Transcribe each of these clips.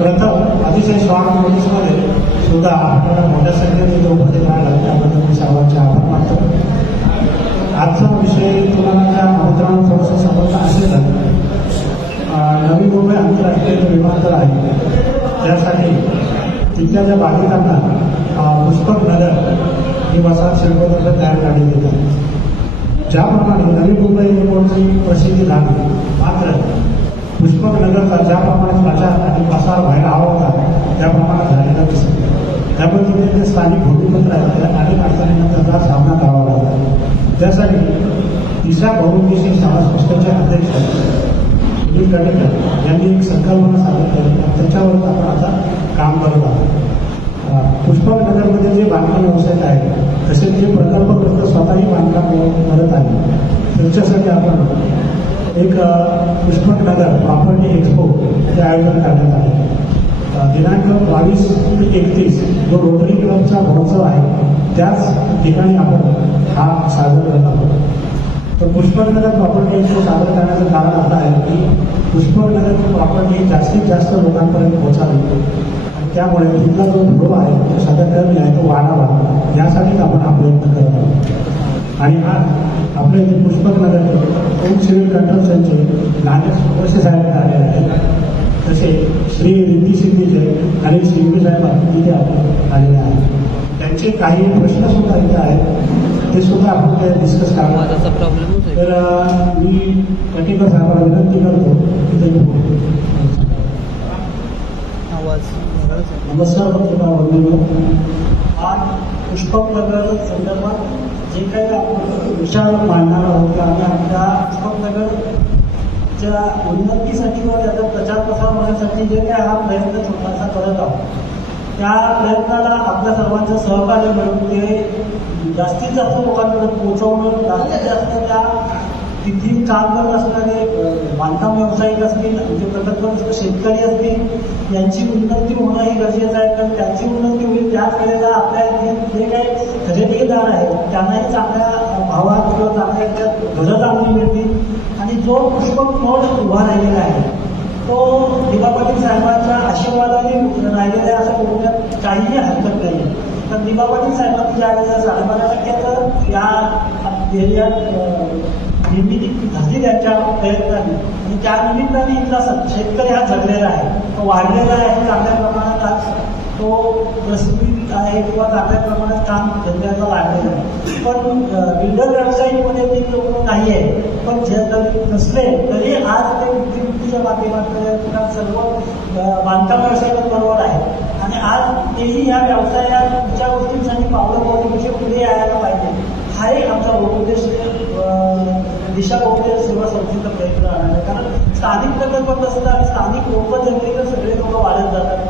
प्रथम अतिशय शॉर्ट नोटीसमध्ये सुद्धा आपल्याला मोठ्या संख्येने उपस्थित राहिला त्याबद्दल मी सर्वांचे आभार मानतो. आजचा विषय तुम्हाला त्या मित्रांनो थोडंसं समजलं असेल. नवी मुंबई आंतरराष्ट्रीय विमानतळ आहे त्यासाठी तिथल्या ज्या बाधितांना पुष्पक नगर ही वसाहत शिल्पतर्फे तयार करण्यात येत आहे. ज्याप्रमाणे नवी मुंबई एअरपोर्टची प्रसिद्धी झाली मात्र पुष्पक नगरचा ज्याप्रमाणे प्रचार आणि प्रसार व्हायला हवा होता त्याप्रमाणे झालेला दिसत. त्यामुळे तिथे जे स्थानिक भूमिपत्र आहेत त्या अनेक अडचणींना त्याचा सामना करावा लागला. त्यासाठी तिसऱ्या बहुउद्देशीय शाळा संस्थेचे अध्यक्ष सुनील काटेकर यांनी एक संकल्पना सादर केली आणि त्याच्यावर आपण आता काम करत आहोत. पुष्पक नगरमध्ये जे बांधकाम व्यावसायिक आहेत तसेच जे प्रकल्पग्रस्त स्वतःही बांधकाम करत आहे त्यांच्यासाठी आपण एक पुष्पक नगर प्रॉपर्टी एक्सपो हे आयोजन करण्यात आले. दिनांक 22 ते 31 जो रोटरी क्लबचा महोत्सव आहे त्याच ठिकाणी आपण हा साजरा करत आहोत. तर पुष्पक नगर प्रॉपर्टी एक्सपो साजरा करण्याचं कारण असं आहे की पुष्पक नगर प्रॉपर्टी जास्तीत जास्त लोकांपर्यंत पोहोचावी आणि त्यामुळे तिथला जो फ्लो आहे तो सध्या कमी आहे तो वाढावा यासाठीच आपण हा प्रयत्न करत आहोत. आणि आज आपल्या इथे पुष्पक नगर ओम सिव्हिल कंट्रोल्सचे नाणे सुप्रसिद्ध साहेब आलेले आहेत. तसे श्री रिद्धी सिद्धीचे आणि सिंघवी साहेब तिथे आलेले आहेत. त्यांचे काही प्रश्न सुद्धा इथे आहेत ते सुद्धा आपण ते डिस्कस करणार. तर मी कटेकर साहेबांना विनंती करतो की त्यांनी नमस्कार पत्रिका वंदनीय. आज पुष्पक नगर संदर्भात जे काही आपण विचार मांडणार आहोत की आम्ही आपल्या पुष्पक नगरच्या उन्नतीसाठी व त्याचा प्रचार प्रसार होण्यासाठी जे काही हा प्रयत्न छोटासा करत आहोत त्या प्रयत्नाला आपल्या सर्वांचं सहकार्य मिळून ते जास्तीत जास्त लोकांपर्यंत पोहोचवणं, जास्तीत जास्त त्या तिथली काम करत असणारे बांधकाम व्यावसायिक असतील म्हणजे प्रकल्पग्रस्त शेतकरी असतील यांची उन्नती होणं हे गरजेचं आहे. कारण त्यांची उन्नती होईल त्याच वेळेला आपल्या इथे जे काही खरेदीदार आहेत त्यांनाही चांगल्या भावात किंवा चांगल्या घरं चांगली मिळतील आणि जो पुष्पक नोट उभा राहिलेला आहे तो दिबा पाटील साहेबांच्या आशीर्वादाने राहिलेला आहे असं बोलण्यात काहीही हरकत नाही. तर दिबा पाटील साहेबांनी ज्या वेळेला 12.5% या एरियात निर्मिती झाली त्यांच्या प्रयत्नाने आणि त्या निमित्ताने इथला शेतकरी हा जगलेला आहे, तो वाढलेला आहे चांगल्या प्रमाणात. आज तो प्रसिद्धी आहे किंवा चांगल्या प्रमाणात काम धंद्याला लागलेलं आहे. पण बिल्डर व्यवसायिकमध्ये ते लोक नाही आहे. पण जरी नसले तरी आज ते वृत्तीच्या माध्यमातून सर्व बांधकाम व्यवसायाबरोबर आहे आणि आज तेही या व्यवसायाच्या गोष्टींसाठी पावलं पुढे यायला पाहिजे. हा एक आमचा उद्देश दिशा बहुतेक सेवा संस्थेचा प्रयत्न आहे. कारण स्थानिक प्रकल्प नसतात आणि स्थानिक लोक जगली तर सगळे लोक वाढत जातात.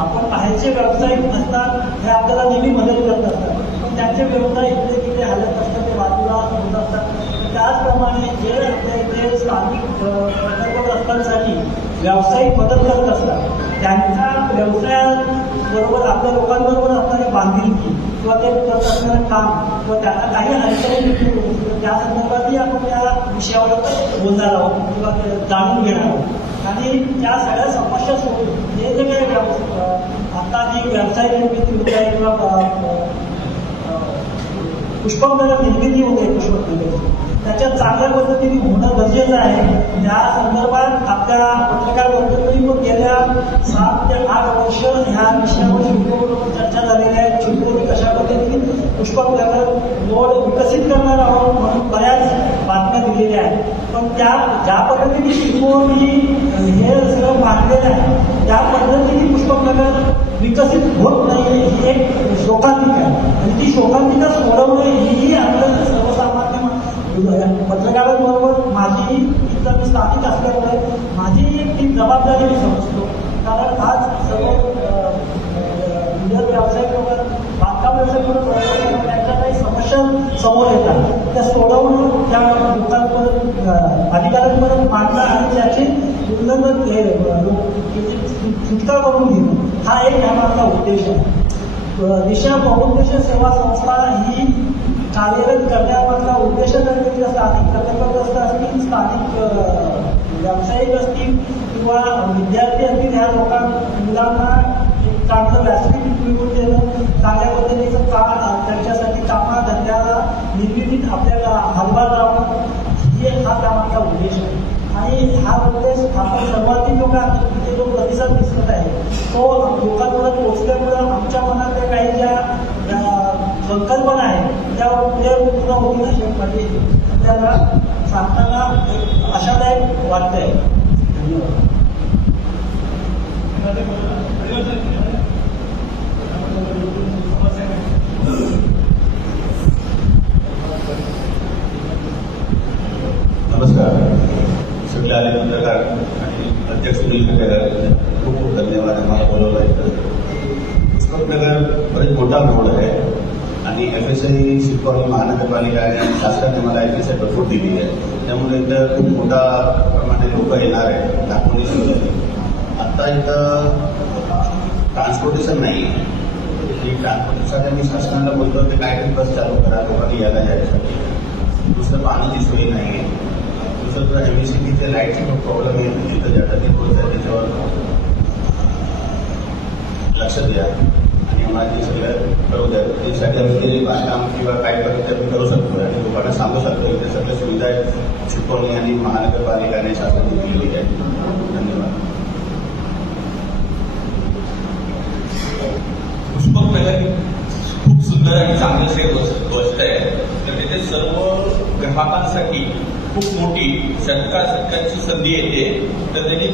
आपण बाहेरचे व्यावसायिक नसतात हे आपल्याला नेहमी मदत करत असतात पण त्यांचे व्यवसाय इकडे तिकडे हलत असतात ते बाजूला होत असतात. त्याचप्रमाणे जे आपल्या इथे स्थानिक प्रकल्पग्रस्तांसाठी व्यावसायिक मदत करत असतात त्यांच्या व्यवसायाबरोबर आपल्या लोकांबरोबर असणारी बांधिलकी किंवा ते करत असणारं काम किंवा त्यांना काही अडचणी त्या संदर्भातही आपण त्या विषयावर बोलणार आहोत किंवा जाणून घेणार आहोत. आणि त्या सगळ्या समस्या सोडून हे जे काही आता जी व्यावसायिक निर्मिती होते आहे किंवा पुष्पक नगर निर्मिती होते पुष्पक नगर त्याच्यात चांगल्या पद्धतीने होणं गरजेचं आहे. या संदर्भात आपल्या पत्रकार वर्गातही पण गेल्या 7 ते 8 वर्ष ह्या विषयावर शिल्पबरोबर चर्चा झालेली आहे. शिल्पी कशा पद्धतीने पुष्पक नगर रोड विकसित करणार आहोत म्हणून बऱ्याच बातम्या दिलेल्या आहेत. पण त्या ज्या पद्धतीने शिल्पी हे सगळं बांधलेलं आहे त्या पद्धतीने पुष्पक नगर विकसित होत नाही ही एक शोकांतिका आहे आणि ती शोकांतिका सोडवणं ही आपल्याला सर्वसामान्य पत्रकारांबरोबर माझी इतर मी स्थानिक असल्यामुळे माझी एक ती जबाबदारी मी समजतो. कारण आज सर्व बिल्डर व्यावसायिक वगैरे बांधकाम व्यावसायिक वगैरे त्यांच्या काही समस्या समोर येतात त्या सोडवणं त्या लोकांपर्यंत अधिकाऱ्यांपर्यंत मांडणं आणि त्याची सुटका करून घेणं हा एक यामागचा उद्देश आहे. दिशा बहुउद्देशीय सेवा संस्था ही कार्यरत करण्यामागचा उद्देश जर स्थानिक प्रकल्पग्रस्त असतील स्थानिक व्यावसायिक असतील किंवा विद्यार्थी असतील ह्या लोकांना त्यांच्यासाठी कामा धंद्याला निर्मितीत आपल्याला हातभार लावणं हा कामाचा उद्देश आहे. आणि हा उद्देश आपण सर्वाधिक लोकांना तिथे जो प्रतिसाद दिसत आहे तो लोकांपर्यंत पोहोचल्यामुळं आमच्या मनातल्या काही ज्या संकल्पना आहेत त्या पूर्ण होतीनं शेवटी आपल्याला सांगताना आशादायक वाटतंय. नमस्कार. सगळे आले पत्रकार आणि अध्यक्ष खूप खूप धन्यवाद आम्हाला बोलवलं आहे. पुष्पकनगर बरेच मोठा रोड आहे आणि FSI शिवकॉलनी महानगरपालिका आहे आणि शासनाने मला FSI भरपूर दिली आहे. त्यामुळे इथं खूप मोठा प्रमाणे लोक येणार आहेत. दाखवणी सुरू आता इथं ट्रान्सपोर्टेशन नाही आहे. ट्रान्सपोर्टेशन मी शासनाला बोलतो की काय बस चालू करा लोकांनी यायला जायसाठी. दुसरं पाण्याची सोय नाही आहे. दुसरं MSCBचे लाईटचे खूप प्रॉब्लेम येतो तिथं ज्यासाठी रोज आहे त्याच्यावर लक्ष द्या आणि आम्हाला ते सगळं करू द्या. त्यासाठी आम्ही ते बांधकाम किंवा काय करत आम्ही करू शकतो आणि लोकांना सांगू शकतो ते सगळ्या सुविधा आहेत शिकवणी आणि महानगरपालिकाने शासनाने दिलेली आहे. धन्यवाद. पुष्पकनगर खूप सुंदर आणि चांगलं गोष्ट आहे. तर तिथे सर्व ग्राहकांसाठी खूप मोठी सरकारची संधी येते. तर त्याची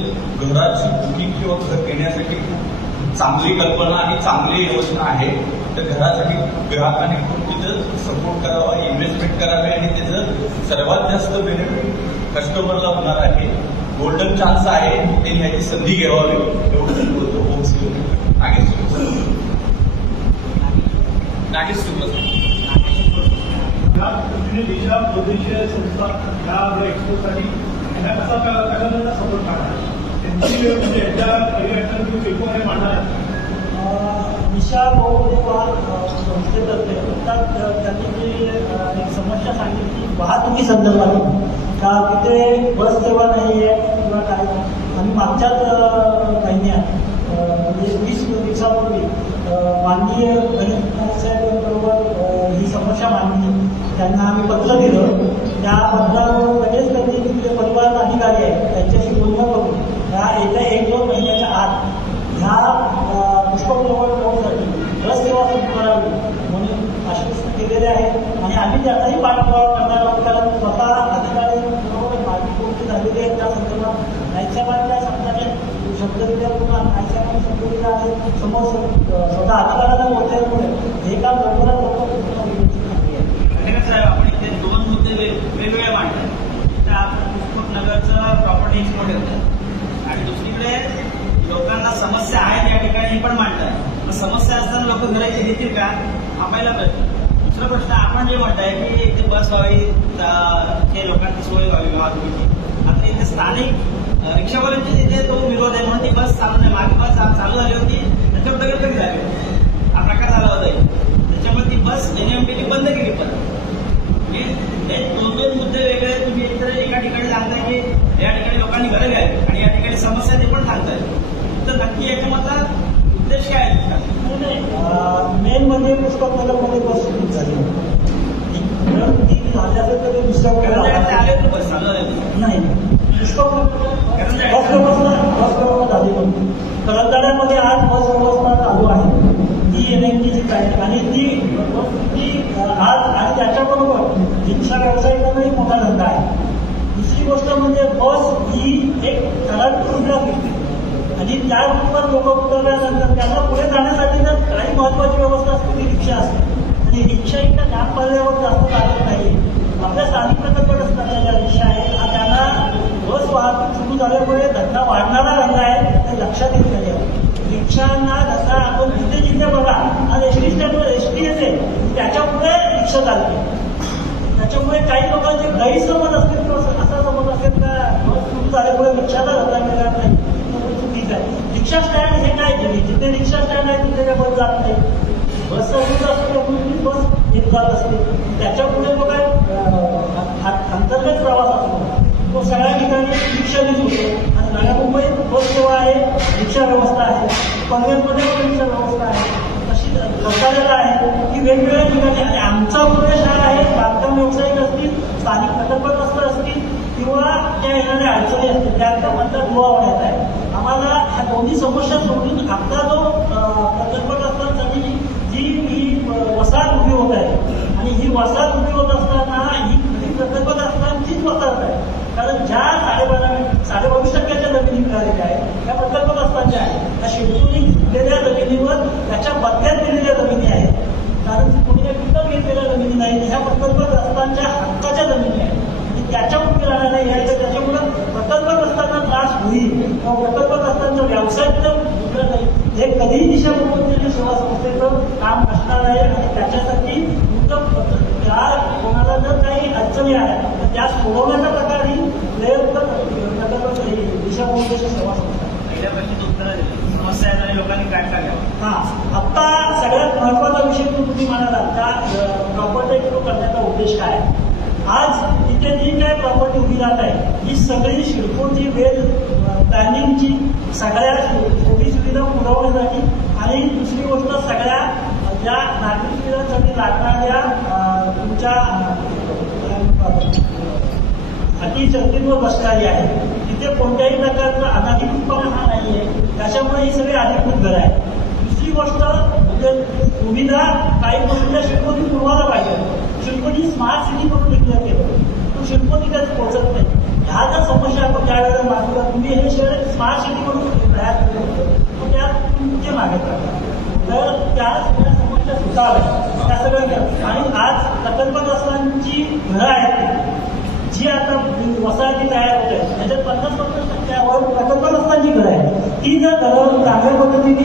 घराची बुकिंग किंवा घर घेण्यासाठी खूप चांगली कल्पना आणि चांगली योजना आहे. तर घरासाठी ग्राहकांनी खूप तिथं सपोर्ट करावा, इन्व्हेस्टमेंट करावी आणि त्याचं सर्वात जास्त बेनिफिट कस्टमरला होणार आहे. गोल्डन चान्स आहे, त्यांनी ह्याची संधी घ्यावी एवढं बोलतो. नागेश देशा परदेशीय संस्था या एक्सपोसाठी यांना कसा सपोर्ट करणार त्यांची म्हणजे यांच्या पर्यटन पेपर मांडणार विशाल बहुदेवार संस्थेतर्फे त्यांनी जी एक समस्या सांगितली वाहतुकी संदर्भात का तिथे बस सेवा नाही आहे किंवा काय. आणि मागच्याच महिन्यात म्हणजे 20 दिवसापूर्वी माननीय गणेश साहेबांबरोबर ही समस्या मांडली. त्यांना आम्ही पत्र दिलं. त्या पत्रावरून लगेच त्यांनी तिथले परिवहन अधिकारी आहेत त्यांच्याशी बोलणं करून येत्या 1-2 महिन्याच्या आत ह्या पुष्पकनगर रोडसाठी बस सेवा सुरू करावी म्हणून आश्वस्त केलेले आहे. आणि आम्ही त्याचाही पाठपुरावा करणार आहोत कारण स्वतः अधिकारी माजी गोष्टी झालेली आहेत त्या संदर्भात. नाईकसाहेबांनी काय सांगतात शब्द दिल्यामुळे नाईकसाहेबांनी शब्द दिला आहे समोर स्वतः अधिकाऱ्यांना बोलल्यामुळे हे काम लवकरात लवकर आपण इथे 2 मुद्दे वेगवेगळे मांडतात. तर आपण पुष्पकनगरचं प्रॉपर्टी एक्सपोर्ट येतं आणि दुसरीकडे लोकांना समस्या आहेत या ठिकाणी पण मांडतात. मग समस्या असताना लोक घराची देतील का हा पहिला प्रश्न. दुसरा प्रश्न आपण जे म्हणताय की इथे बस व्हावी ते लोकांची सोय व्हावी वाहतुकीची. आता इथे स्थानिक रिक्षावाल्यांची तिथे तो विरोध आहे म्हणून ती बस चालू नाही. मागे बस चालू झाली होती त्याच्यावर दगड कमी झाले हा प्रकार झाला होता. त्याच्यामुळे ती बस NMPने बंद केली. पण हे 2 मुद्दे वेगळे. तुम्ही इतर एका ठिकाणी सांगताय की या ठिकाणी लोकांनी घरं घ्यावी आणि या ठिकाणी समस्या ते पण सांगताय. तर नक्की याच्यामधला उद्देश काय आहे? मेन म्हणजे पुष्पकनगरमध्ये बस सुरू झाली झाल्याचं तरी दुसऱ्या आले तर बस चालू नाही. पुष्पकनगर बस व्यवस्था झाली नव्हती. करंजाड्यामध्ये आज बस व्यवस्था चालू आहे ती NMPची काय आणि ती आज आणि त्याच्याबरोबर रिक्षा व्यावसायिकांनाही मोठा धंदा आहे. दुसरी गोष्ट म्हणजे बस ही एक ठराविक रुपयात मिळते आणि त्या रूपात लोक उतरल्यानंतर त्यांना पुढे जाण्यासाठी जर काही महत्वाची व्यवस्था असते ती रिक्षा असते. आणि रिक्षा इतक्या लांब पल्ल्यावर जास्त चालत नाही. आपल्या स्थानिक प्रकल्प असताना ज्या रिक्षा आहेत त्यांना बस वाहतूक सुरू झाल्यामुळे धंदा वाढणारा धंदा आहे ते लक्षात घेतलेले आहे. रिक्षांना धंदा आपण जिथे जिथे बघा आणि एसटी स्टँडवर एसटी येते त्याच्यामुळे रिक्षा चालते. त्याच्यामुळे काही लोकांचे गैरसमज असतील किंवा असा समज असेल का बस सुरू झाल्यामुळे रिक्षाला धंदा मिळणार नाही चुकीचं आहे. रिक्षा स्टँड हे काय केली जिथे रिक्षा स्टँड आहे तिथे बस जात नाही. बस सर्विस असते त्यामुळे बस येत जात असते. त्याच्यामुळे जो काय अंतर्गत प्रवास असतो तो सगळ्या ठिकाणी रिक्षानेच होतो. आणि नव्या मुंबईत बस सेवा आहे, रिक्षा व्यवस्था आहे, पनवेलमध्ये पण रिक्षा व्यवस्था आहे, तशी रस्त्याला आहे ती वेगवेगळ्या ठिकाणी आणि आमचा उद्देश हा आहे बांधकाम व्यावसायिक असतील, स्थानिक प्रकल्पग्रस्त असतील किंवा त्या येणाऱ्या अडचणी असतील त्यांचा मतदार दुवा होण्यात आहे. आम्हाला ह्या दोन्ही समस्या सोडून आपला जो प्रकल्पग्रस्तांसाठी जी ही वसाहत उभी होत आहे आणि ही वसाहत उभी होत असताना ही प्रकल्पग्रस्तांचीच वसाहत आहे. कारण ज्या 22.5% जमिनी मिळालेल्या आहेत त्या प्रकल्पग्रस्तांच्या आहेत. त्या शेतकरी दिलेल्या जमिनीवर त्याच्या बदल्यात दिलेल्या जमिनी आहेत. कारण कोणी विकत घेतलेल्या जमिनी नाही, ह्या प्रकल्पग्रस्तांच्या हक्काच्या जमिनी आहेत आणि त्याच्या उभी राहणार नाही आहे. तर त्याच्यामुळं प्रकल्पग्रस्तांना त्रास होईल किंवा प्रकल्पग्रस्तांचा व्यवसाय उभं नाही हे कधीही दिशाभूल सेवा संस्थेचं काम असणार आहे. आणि त्याच्यासाठी त्या कोणाला जर काही अडचणी आहेत तर त्या सोडवण्याचा प्रकार ही दिशाभूल सेवा संस्था. पहिल्या प्रश्न उत्तर समस्या आहेत आणि लोकांनी काय करावं. हा आता सगळ्यात महत्वाचा विषय तुम्ही म्हणाला त्या प्रॉपर्टी इंप्रूव्ह करण्याचा उद्देश काय. आज तिथे जी काय प्रॉपर्टी उभी राहत आहे ही सगळी शिडकोची वेल प्लॅनिंगची सगळ्या सोयी सुविधा पुरवण्यासाठी आणि दुसरी गोष्ट सगळ्या ज्या नागरिक सुविधांसाठी लागणाऱ्या तुमच्या अटी शर्तींवर बसणारी आहे. तिथे कोणत्याही प्रकारचा अनधिकृतपणा हा नाही आहे. त्याच्यामुळे ही सगळी अधिकृत घरं आहे. दुसरी गोष्ट म्हणजे सुविधा काही गोष्टीला शिडकोती पुरवायला पाहिजे. शिडकोती स्मार्ट सिटी म्हणून डिक्लेअर केलं पण शिडकोती काही पोहोचत नाही. ह्या ज्या समस्या आपण त्यावेळेला मागतो तुम्ही हे शहर स्मार्ट सिटी म्हणून तयार केलं होतं पण त्यात तुमचे मागे राहतात. तर त्या सगळ्या समस्या सुटाव्या त्या सगळ्या आणि आज प्रकल्पग्रस्तांची घरं आहेत जी आता वसाहती तयार होत आहे त्याच्यात 50% प्रकल्पग्रस्तांची घरं आहे. ती जर घरं चांगल्या पद्धतीने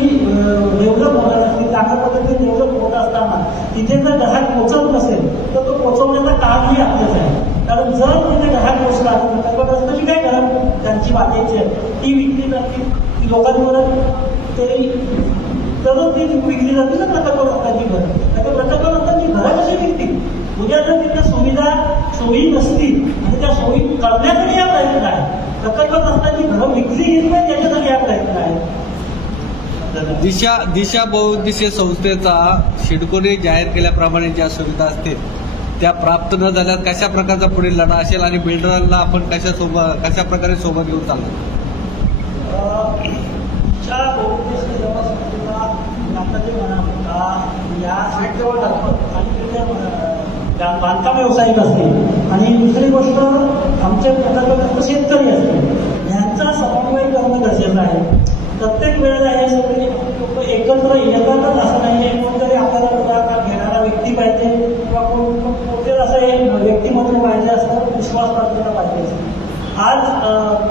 डेव्हलप होणार असतील चांगल्या पद्धतीने डेव्हलप होत असताना तिथे जर ग्राहक पोहोचत नसेल तर तो पोहोचवण्याचं कामही आपलंच आहे. कारण जर तिथे ग्राहक पोहोचला तर प्रकल्पग्रस्तांची काय घरं त्यांची वाटायची आहे ती विकली जातील ती लोकांवर तरी तरच ती विकली जातील ना प्रकल्पग्रस्तांची घरं. त्या प्रकल्पग्रस्तांची घरं कशी विकतील. उद्या जर तिथे सुविधा सोयी नसतील आणि त्या सोयी करण्यासाठी हा प्रयत्न आहे. प्रकल्पग्रस्तांची घरं विकली गेली नाही त्याच्यासाठी हा प्रयत्न आहे. दिशा बहुउद्देशीय संस्थेचा शिडकोने जाहीर केल्याप्रमाणे ज्या सुविधा असतील त्या प्राप्त न झाल्यास कशा प्रकारचा पुढील लढा असेल आणि बिल्डरांना आपण कशा प्रकारे सोबत घेऊन चालणार. दिशा बहुउद्देशीय सेवा संस्थेचा आता जे म्हणा या साईटजवळ आणि बांधकाम व्यावसायिक असतील आणि दुसरी गोष्ट आमच्या प्रकल्पग्रस्त शेतकरी असतील यांचा समन्वय करणं गरजेचं आहे. प्रत्येक वेळेला हे सगळे लोक एकत्र येतातच असं नाही आहे. कोणतरी आपल्याला पुढाकार घेणारा व्यक्ती पाहिजे किंवा कोणते असं एक व्यक्तिमत्व पाहिजे असं विश्वासपात्रता पाहिजे असं. आज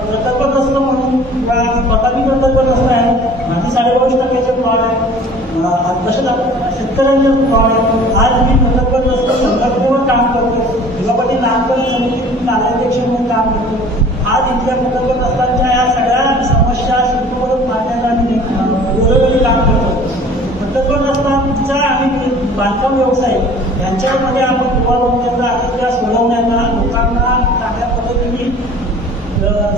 प्रकल्पग्रस्त म्हणून किंवा स्वतःही प्रकल्पग्रस्त आहे. माझी 22.5% प्लॉट आहे. तसेच शेतकऱ्यांचे प्लॉट आहे. आज मी प्रकल्पग्रस्त संघटनेवर काम करतो. युवापती नागपूर समितीतून कार्याध्यक्ष म्हणून काम करतो. आज इथल्या प्रकल्पग्रस्तांच्या या सगळ्या समस्या शिडकोवरून मांडण्याचा आम्ही वेळोवेळी काम करतो. प्रकल्पग्रस्तांचा आणि बांधकाम व्यवसाय यांच्यामध्ये आपण दुवा आणि त्या सोडवण्याचा लोकांना चांगल्या पद्धतीने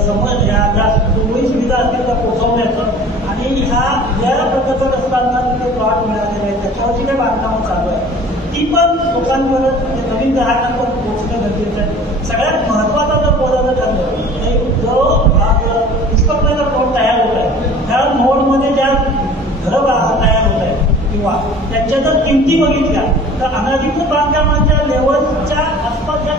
समज ज्या सोयी सुविधा असतील त्या पोहोचवण्याचं आणि ह्या ज्या प्रकल्पग्रस्तांना तिथे प्लॉट मिळालेले आहेत त्याच्यावरची काही बांधकामं चालू आहे ती पण लोकांपर्यंत नवीन ग्राहकांपर्यंत पोहोचणं गरजेचं आहे. सगळ्यात महत्वाचा जर बोलायचं ठरलं जो पुष्पकलेचा प्लॉट तयार होत आहे त्या मोडमध्ये ज्या घरं तयार होत आहे किंवा त्यांच्या जर किमती बघितल्या तर अनधिकृत बांधकामाच्या लेवलच्या आसपास ज्या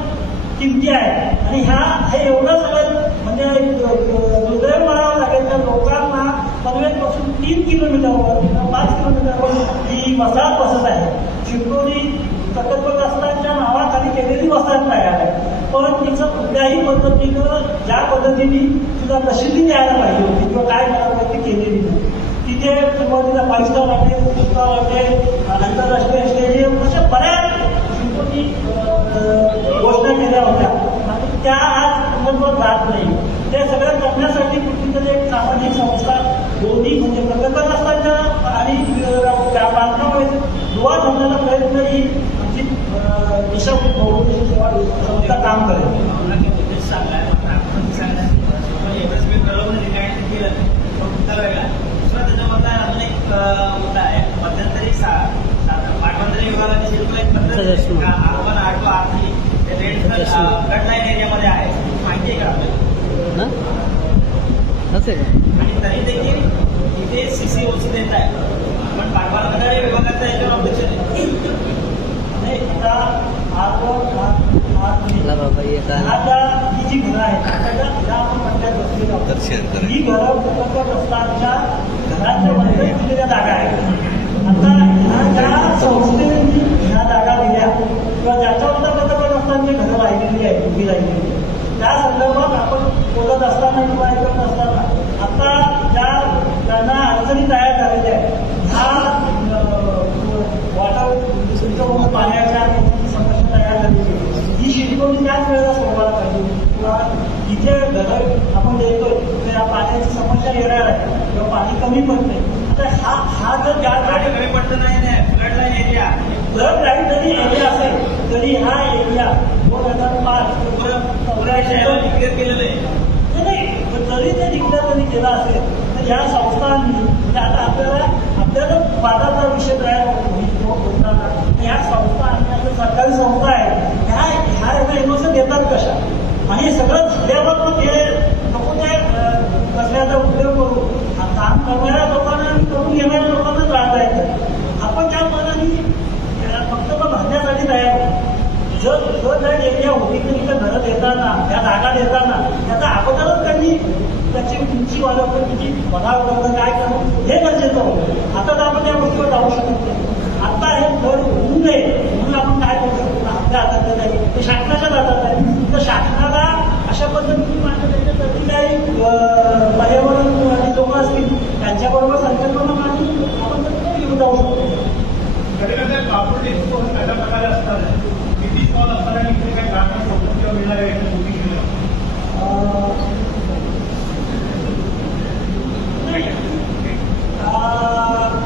किमती आहेत आणि हे एवढं सगळं म्हणजे दुर्दैव म्हणावं लागेल तर लोकांना पनवेलपासून 3 किलोमीटरवर किंवा 5 किलोमीटरवर ही वसाहत बसत आहे. शिडकोली प्रकल्पग्रस्तांच्या नावाखाली केलेली वसाहत तयार आहे पण तिचं कुठल्याही पद्धतीनं ज्या पद्धतीने तिला प्रसिद्धी द्यायला पाहिजे होती किंवा काय करायला ती केलेली नाही. तिथे सुरुवातीला 5 स्टार हॉटेल 6 स्टार हॉटेल आंतरराष्ट्रीय स्टेडियम अशा बऱ्याच शिडकोली घोषणा केल्या होत्या आणि त्या आज अंमलबजावणीवर जात नाही. ते सगळं करण्यासाठी कुठलीतरी एक सामाजिक संस्था दोन्ही म्हणजे प्रकल्पग्रस्तांच्या आणि बांधकाम दुवा करण्याचा प्रयत्न ही आमची दिशा बहुउद्देशीय सेवा संस्था काम करेल. उद्देश चांगला आहे मात्र आपण सांगण्यात एवढंच मी कळवलं नाही काय केलं पण मुद्दा वेगळा. दुसरा त्याच्यामधला अजून एक मुद्दा आहे मध्यंतरी पाटबंधारे विभागाने सिल्क पद्धत आपण आठवा आरती रेड फ्लड लाईन एरियामध्ये आहे माहिती आहे का आपल्याला? आणि तरी देखील इथे CCOC देत आहे. पण पाठवानगर विभागाचा याच्यावर ऑब्जेक्शन आहे. नाही, आता आता ही जी घरं आहेत त्या आपण पट्ट्यात बसलेलो आहोत. दर्शन करा. ही घरं प्रकल्पग्रस्तांच्या घराच्या मध्ये दिलेल्या जागा आहेत. आता ह्या ज्या संस्थेने ह्या जागा दिल्या किंवा ज्याच्यावर प्रकल्पग्रस्तांची घरं राहिलेली आहेत उभी राहिलेली आहेत, त्या संदर्भात आपण बोलत असताना किंवा ऐकत असताना आता ज्या त्यांना अडचणी तयार झालेल्या आहेत ह्या वॉटर पाण्याच्या समस्या तयार झालेली ही शिडकोनी त्याच वेळेला सोडवायला पाहिजे किंवा इथे घरं आपण देतोय तर या पाण्याची समस्या येणार आहे किंवा पाणी कमी पडते. आता हा जर ज्या पाणी कमी पडतं नाही flood line area flood line जरी एरिया असेल तरी हा एरिया 2005 पुऱ्या शहरात डिक्लेअर केलेलं आहे. नाही जरी ते डिक्लेअर जरी केला असेल तर या संस्थांनी म्हणजे आता आपल्याला वादाचा विषय तयार बोलताना ह्या संस्था आणि सरकारी संस्था आहेत ह्या एनओसी देतात कशा आणि सगळं झाल्यावर मग हे नको ते कसल्याचा उपयोग करू काम करणाऱ्या लोकांना आणि करून घेणाऱ्या लोकांना त्रास द्यायचा. आपण त्या मनाने फक्त भांडण्यासाठी तयार जर एरिया होती तर तिथं घरं देताना त्या जागा देताना त्याचा अगोदरच त्यांनी त्याची उंची वाढवणं किती बघावं काय करणं हे गरजेचं होतं. आता तर आपण त्या गोष्टीवर जाऊ शकत नाही. आता हे घर होऊ नये म्हणून आपण काय करू शकतो आपल्या हातात नाही ते शासनाच्या हातात आहे. तर शासनाला अशा पद्धतीने मान्य त्याच्यासाठी काही पर्यावरण लोक असतील त्यांच्याबरोबर संकल्पना मांडून आपण त्याच्याकडे घेऊन जाऊ शकतो. कधी कापड एक्सपोर्ट अशा प्रकारे असतात किती स्टॉल असताना इकडे काही ग्राहकांना सपोर्ट किंवा मिळणार आहे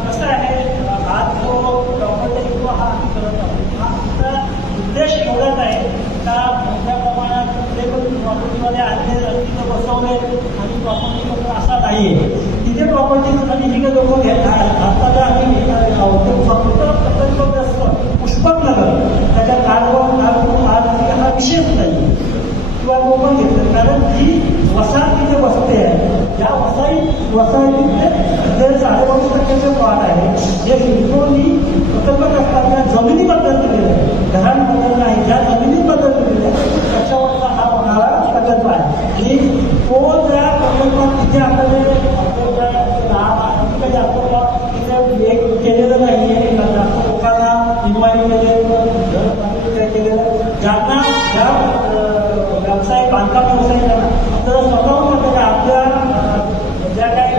कसं आहे आज जो प्रॉपर्टी किंवा हा आम्ही करत आहोत हा आमचा उद्देश एवढाच आहे का मोठ्या प्रमाणात प्रॉपर्टीमध्ये आणले तिथं बसवले आणि प्रॉपर्टी असा नाही आहे. तिथे प्रॉपर्टीचं आणि जी काही लोक घेणार आता जर आम्ही घेणार आहोत तर फक्त प्रकल्पग्रस्त पुष्पकनगर त्याच्या काढून हा विषयच नाही किंवा कोकण घेतलं कारण ही वसाहत तिथे बसते आहे. या वसाहतीतले 5.5% प्लॉट आहे जे सिडकोनी प्रकल्पग्रस्तांच्या जमिनीबद्दल दिलेलं आहे. घरांबद्दल नाही ज्या जमिनीबद्दल दिलेलं आहे त्याच्यावरचा हा होणारा प्रकल्प आहे. आणि तो ज्या प्रकल्पात तिथे आपल्याला जास्त प्लॉट तिथे केलेलं नाही आहे जास्त लोकांना इन्व्हाइट केलेलं ज्यांना ज्या व्यावसायिक बांधकाम व्यावसायिकांना आपल्याला स्वतःहून वाटतं की आपल्या ज्या काही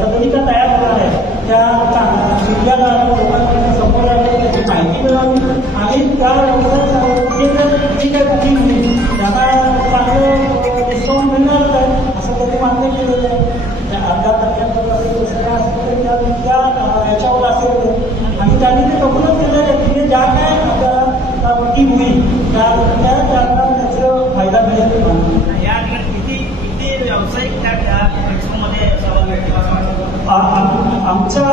सदनिका तयार होणार आहे त्या विद्यार्थ्यांना लोकांना समोर आले त्याची माहिती मिळावी आणि त्या व्यवसाय जी काही बुकिंग होईल त्यांना चांगलं डिस्काउंट मिळणारच आहे असं कधी मान्य केलेलं आहे. 10% असेल सगळं असेल तरी त्या याच्यावर असेल आणि त्यांनी ते बघूनच केलेलं आहे की ज्या काय आपल्याला बुकिंग होईल त्यांना त्याचा फायदा मिळेल. या ठिकाणी किती व्यावसायिक त्या एक्सपोमध्ये सहभागी आहेत? आमच्या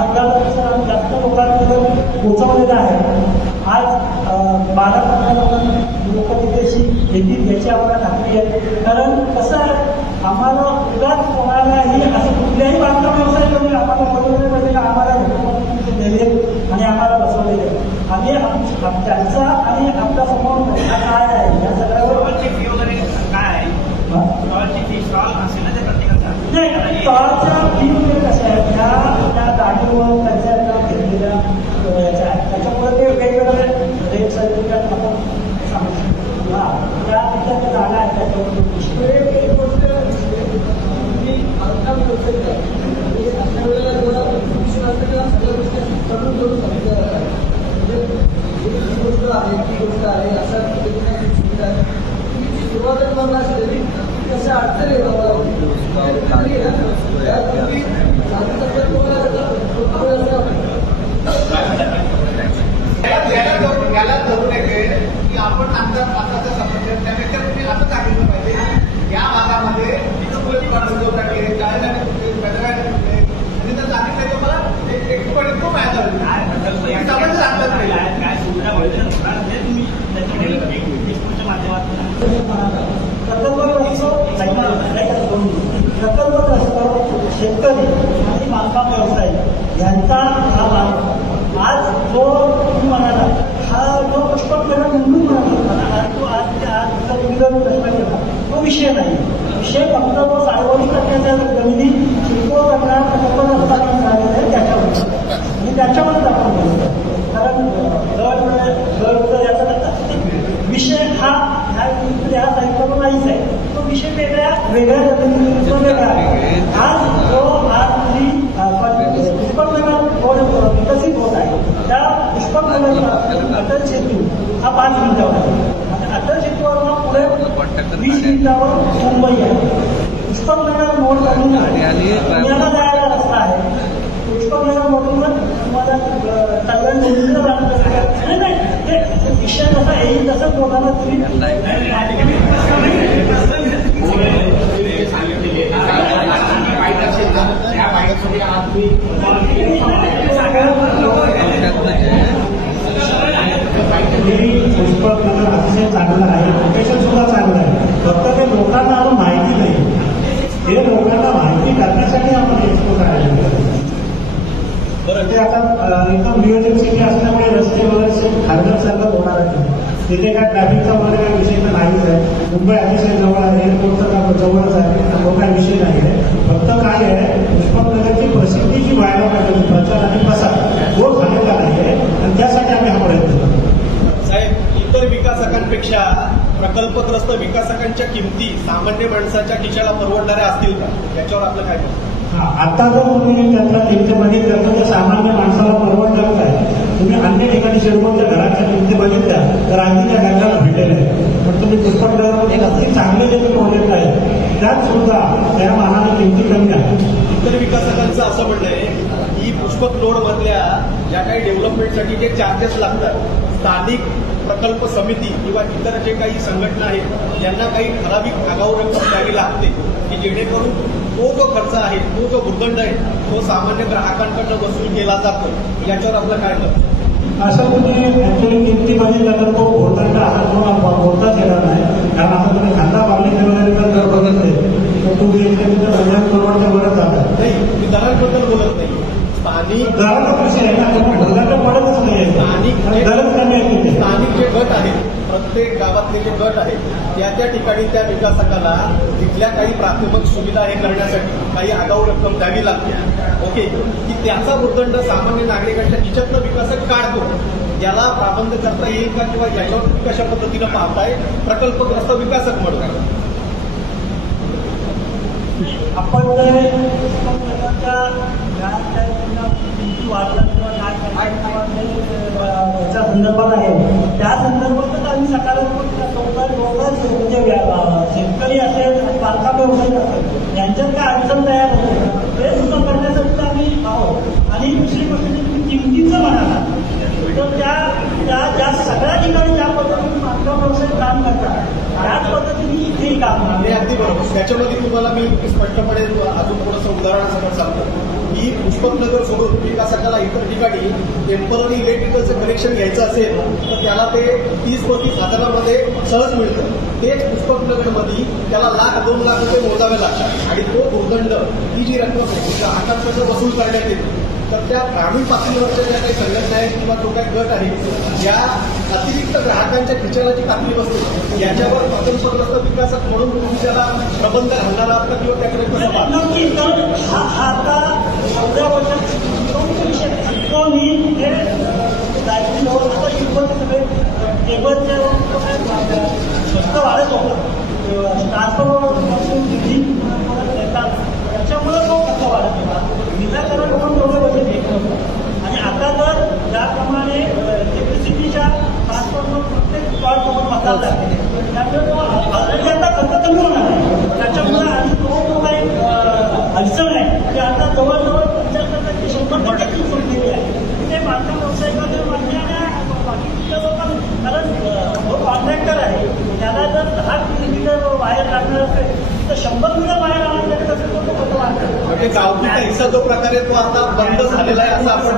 अंदाजानुसार आम्ही जास्त लोकांपर्यंत पोहोचवलेलं आहे. आज 12-15 लोक तिथेशी येतील याची आम्हाला खात्री आहे. कारण कसं आहे आम्हाला उगाच कोणालाही असं कुठल्याही बांधकाम व्यवसाय करून आम्हाला बरोबर पाहिजे का आम्हाला दिले आणि आम्हाला बसवलेले आम्ही त्यांचा आणि आपल्या समोर काय आहे या सगळ्यावर फी वगैरे काय आहे? स्टॉलची फी स्टॉल असेल ना ते प्रत्येकाचा नाही स्टॉलच्या फी वगैरे कसं आहे त्या जागेवर त्यांच्या घेतलेल्या याच्या आहे त्याच्यामुळे ते वेगवेगळे रेट सर्टिफिकेट आपण सांगू शकतो. त्या तिथल्या जागा आहेत त्याच्यावर बांधकाम व्यवसाय यांचा हा भाग आज जो तुम्ही म्हणाला हा जो पुष्पक नगर म्हणून म्हणाला आज विरोध प्रश्न केला तो विषय नाही. विषय फक्त तो 5.5% जमिनी शिल्पो करणार प्रकल्प झालेला आहे त्याच्यावर आणि त्याच्यावरच आपण बोलतो. कारण जवळ याचा विषय हा ह्या साहित्यावर नाहीच आहे. तो विषय वेगळ्या जमिनीचा वेगळा आहे. आज जो पुष्पकनगर रोड विकसित होत आहे त्या पुष्पकनगर अटल सेतू हा 5 मिनिटावर आहे आणि अटल सेतूवर पुढे 20 मिनिटावर मुंबई आहे. पुष्पकनगर रोड मधून पुण्याला जायला रस्ता आहे. पुष्पकनगर मधूनच तुम्हाला सगळ्या नाही विषय जसा येईल तसंच बोलायला पुष्पकनगर अतिशय चांगलं आहे. लोकेशन सुद्धा चांगलं आहे. फक्त ते लोकांना अजून माहिती नाही. हे लोकांना माहिती करण्यासाठी आपण एक्सपो करायला बरं. ते आता एकदम नियोजन सिटी असल्यामुळे रस्ते वगैरे खारघरसारखं होणार आहे. तिथे काय ट्रॅफिकचा वगैरे काही विषय तर नाहीच आहे. मुंबई अतिशय जवळ आहे. एअरपोर्टचं काम जवळच आहे. तो काही विषय नाही आहे. फक्त काय आहे पुष्पकनगरची प्रसिद्धी जी व्हायला पाहिजे प्रचार आणि प्रसार तो झालेला नाही आहे आणि त्यासाठी आम्ही हा प्रयत्न करतो. साहेब इतर विकासकांपेक्षा प्रकल्पग्रस्त विकासकांच्या किमती सामान्य माणसाच्या खिशाला परवडणाऱ्या असतील का याच्यावर आपलं काय म्हणणं? आता जर तुम्ही त्यातला किमती बघितल्या तर सामान्य माणसाला परवडणारच आहे. तुम्ही अन्य ठिकाणी शेडकोच्या घराच्या किमती बघितल्या तर अगदी त्या गंगाला भेटलेल्या आहेत. पण तुम्ही पुष्पकनगरमध्ये अगदी चांगले जे प्रोजेक्ट आहेत त्यात सुद्धा त्या मानाने किमती कमी आहेत. इतर विकासकांचं असं म्हणणं आहे की पुष्पक रोड मधल्या ज्या काही डेव्हलपमेंटसाठी जे चार्जेस लागतात स्थानिक प्रकल्प समिती किंवा इतर जे काही संघटना आहेत यांना काही ठराविक आगाऊ रक्कम द्यावी लागते की जेणेकरून तो जो खर्च आहे तो जो भूखंड आहे तो सामान्य ग्राहकांकडनं वसूल केला जातो. याच्यावर आपलं काय मत? असं तुम्ही ऍक्च्युली किमती बघितला तर तो भूखंड हा जो बोलताच येणार नाही. कारण आता तुम्ही खांदा बागलीचे वगैरे जर बघितले तर तुम्ही करोडच्या वरच जातात. नाही मी दरांबद्दल बोलत नाही. स्थानिक दराचा विषय आहे ना. भूखंड पडतच नाही. दरच कमी आहे तिथे. स्थानिक जे गट आहेत प्रत्येक गावातले जे गट आहेत त्या ठिकाणी त्या विकासकाला तिथल्या काही प्राथमिक सुविधा हे करण्यासाठी काही आगाऊ रक्कम द्यावी लागते. ओके की त्याचा भूखंड सामान्य नागरिकांच्या खिशातनं विकासक काढतो. याला प्राबंध करता येईल का किंवा याच्यावर तुम्ही कशा पद्धतीनं पाहताय प्रकल्पग्रस्त विकासक म्हणून? आपण किंमती वाढला किंवा याच्या संदर्भात आहे त्या संदर्भातच आम्ही सकारात्मक म्हणजे शेतकरी असेल आणि बांधकाम व्यवसाय असेल यांच्यात काय अडचण तयार होते ते सुद्धा करण्यासाठी आम्ही आहोत. आणि दुसरी गोष्ट तुम्ही किमतीचं म्हणाला तर त्या सगळ्या ठिकाणी ज्या पद्धतीने बांधकाम व्यवसाय काम करतात त्याच पद्धतीने इथेही काम हे अगदी बरोबर. त्याच्यामध्ये तुम्हाला मी स्पष्टपणे अजून थोडंसं उदाहरणासकट सांगतो की पुष्पकनगर सोडून विकासकाला इतर ठिकाणी टेम्पररी इलेक्ट्रिकलचं कनेक्शन घ्यायचं असेल तर त्याला ते 30-35 हजारामध्ये सहज मिळतं. तेच पुष्पकनगरमध्ये त्याला 1,00,000-2 लाख रुपये मोजावे लागतात आणि तो भूखंड ही जी रक्कम आहे ग्राहकांकडनं वसूल करण्यात येते. तर त्या ग्रामीण पातळीवरच्या ज्या काही संघटना आहेत किंवा जो काही गट आहे ज्या अतिरिक्त ग्राहकांच्या खिशाला जी टाकली बसते याच्यावर प्रकल्पग्रस्त विकासक म्हणून तुम्ही त्याला प्रबंध घालणार आहात का किंवा त्याकडे कसं पाहता? हा आता 14 वर्षात मी हे आता शिकवत सगळे टेबलचे स्वस्त वाढत होतं ट्रान्सफरपासून दिल्ली त्याच्यामुळे तो कसा वाढत होता. निराकरण पण थोडं वर्ष घेत होतं आणि आता तर ज्याप्रमाणे इलेक्ट्रिसिटीच्या ट्रान्सफरवर प्रत्येक स्पॉटसोबत बसायला लागते त्यामुळे तो ऑलरेडी आता खर्च कमी होणार आहे. त्याच्यामुळे आणि तो काही अडचण आहे की आता जवळजवळ 75% 100% सोडलेली आहे. ते बांधकाम व्यावसायिकांना मान्य बाकीच्या लोकांना कारण जो कॉन्ट्रॅक्टर आहे त्याला जर 10 किलोमीटर बाहेर लागणार असेल तर 100 मीटर बाहेर आणण्यासाठी असेल तर तो कसं वाटतं. म्हणजे गावठी हिस्सा जो प्रकारे तो आता बंद झालेला आहे असं आपण